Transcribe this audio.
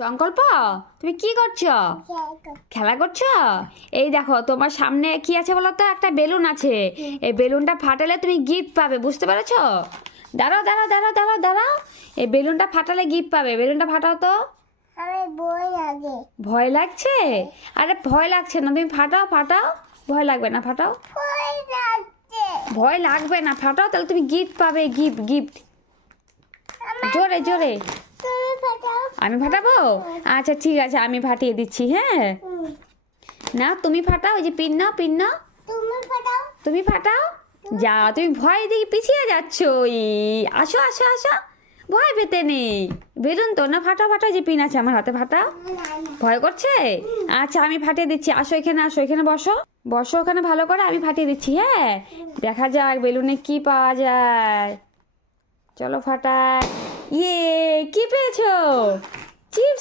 সংকল্প, তুমি কি করছো? খেলা করছো? এই দেখো তোমার সামনে কি আছে বলো তো, একটা বেলুন আছে। এই বেলুনটা ফাটালে তুমি গিফট পাবে, বুঝতে পেরেছো? দাঁড়াও দাঁড়াও দাঁড়াও দাঁড়াও দাঁড়াও, এই বেলুনটা ফাটালে গিফট পাবে। বেলুনটা ফাটাও তো। ভয় লাগছে? আরে ভয় লাগছে না, তুমি ফাটাও ফাটাও, ভয় লাগবে না, ফাটাও। ভয় লাগবে না, ফাটাও, তাহলে তুমি গিফট পাবে, গিফট গিফট। জোরে জোরে। আমি ফাটাবো? আচ্ছা ঠিক আছে, আমি ফাটিয়ে দিচ্ছি। হ্যাঁ না, তুমি ফাটাও, ওই যে পিন নাও, পিন নাও। তুমি ফাটাও। যা, তুমি ভয় দিয়ে পিছিয়ে যাচ্ছ। আসো আসো আসো, ভয় পেতে নেই। বেলুন তো না, ফাটাও ফাটাও, যে পিন আছে আমার হাতে, ফাটাও। ভয় করছে? আচ্ছা আমি ফাটিয়ে দিচ্ছি, আসো এখানে, আসো এখানে, বসো বসো ওখানে ভালো করে, আমি ফাটিয়ে দিচ্ছি। হ্যাঁ, দেখা যাক বেলুনে কি পাওয়া যায়। চলো ফাটাই। ইয়ে, কি পেয়েছো? চিপস।